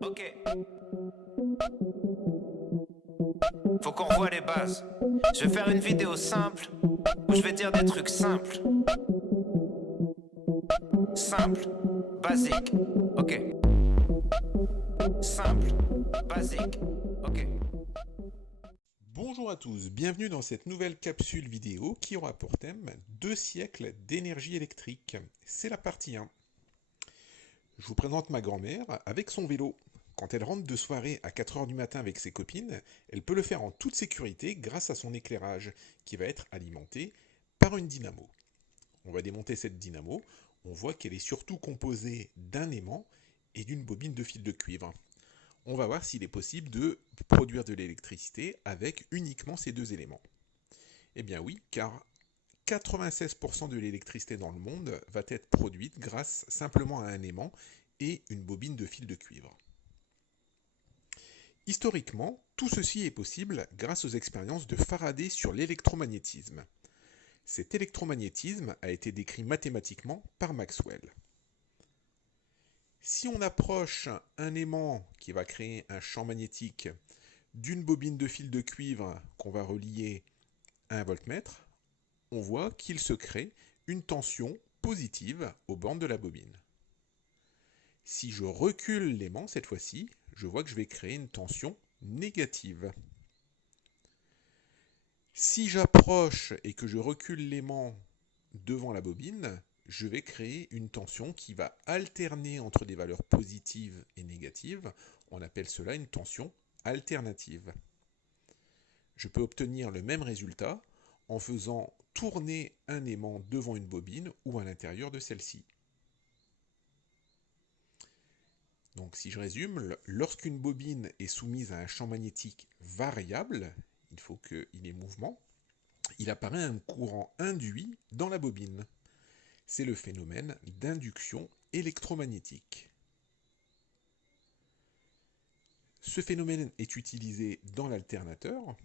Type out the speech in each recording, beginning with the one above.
Ok. Faut qu'on revoie les bases. Je vais faire une vidéo simple où je vais dire des trucs simples. Simple, basique, ok. Simple, basique, ok. Bonjour à tous, bienvenue dans cette nouvelle capsule vidéo qui aura pour thème 2 siècles d'énergie électrique. C'est la partie 1. Je vous présente ma grand-mère avec son vélo. Quand elle rentre de soirée à 4 heures du matin avec ses copines, elle peut le faire en toute sécurité grâce à son éclairage qui va être alimenté par une dynamo. On va démonter cette dynamo, on voit qu'elle est surtout composée d'un aimant et d'une bobine de fil de cuivre. On va voir s'il est possible de produire de l'électricité avec uniquement ces deux éléments. Eh bien oui, car 96% de l'électricité dans le monde va être produite grâce simplement à un aimant et une bobine de fil de cuivre. Historiquement, tout ceci est possible grâce aux expériences de Faraday sur l'électromagnétisme. Cet électromagnétisme a été décrit mathématiquement par Maxwell. Si on approche un aimant qui va créer un champ magnétique d'une bobine de fil de cuivre qu'on va relier à un voltmètre, on voit qu'il se crée une tension positive aux bornes de la bobine. Si je recule l'aimant cette fois-ci, je vois que je vais créer une tension négative. Si j'approche et que je recule l'aimant devant la bobine, je vais créer une tension qui va alterner entre des valeurs positives et négatives. On appelle cela une tension alternative. Je peux obtenir le même résultat en faisant tourner un aimant devant une bobine ou à l'intérieur de celle-ci. Donc si je résume, lorsqu'une bobine est soumise à un champ magnétique variable, il faut qu'il ait mouvement, il apparaît un courant induit dans la bobine. C'est le phénomène d'induction électromagnétique. Ce phénomène est utilisé dans l'alternateur.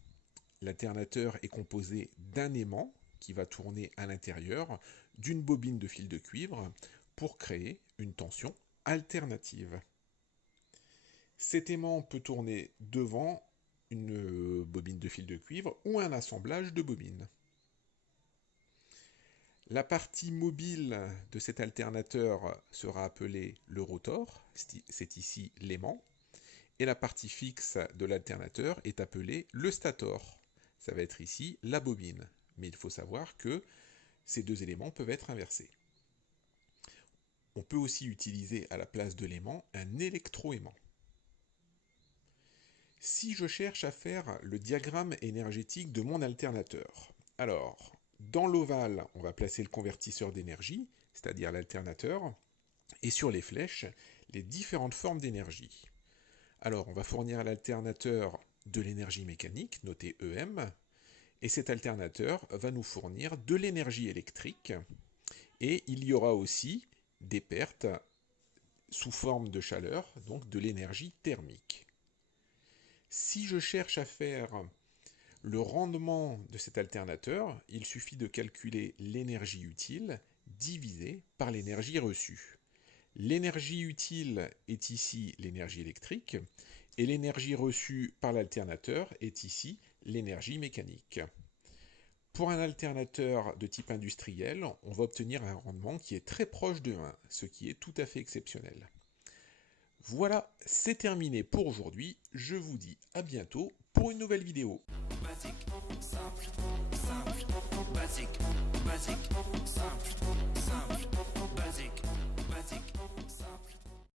L'alternateur est composé d'un aimant qui va tourner à l'intérieur d'une bobine de fil de cuivre pour créer une tension alternative. Cet aimant peut tourner devant une bobine de fil de cuivre ou un assemblage de bobines. La partie mobile de cet alternateur sera appelée le rotor, c'est ici l'aimant, et la partie fixe de l'alternateur est appelée le stator, ça va être ici la bobine. Mais il faut savoir que ces deux éléments peuvent être inversés. On peut aussi utiliser à la place de l'aimant un électroaimant. Si je cherche à faire le diagramme énergétique de mon alternateur, alors dans l'ovale, on va placer le convertisseur d'énergie, c'est-à-dire l'alternateur, et sur les flèches, les différentes formes d'énergie. Alors, on va fournir à l'alternateur de l'énergie mécanique, notée EM, et cet alternateur va nous fournir de l'énergie électrique, et il y aura aussi des pertes sous forme de chaleur, donc de l'énergie thermique. Si je cherche à faire le rendement de cet alternateur, il suffit de calculer l'énergie utile divisée par l'énergie reçue. L'énergie utile est ici l'énergie électrique et l'énergie reçue par l'alternateur est ici l'énergie mécanique. Pour un alternateur de type industriel, on va obtenir un rendement qui est très proche de 1, ce qui est tout à fait exceptionnel. Voilà, c'est terminé pour aujourd'hui. Je vous dis à bientôt pour une nouvelle vidéo. Basique, simple, simple, basique, basique, simple.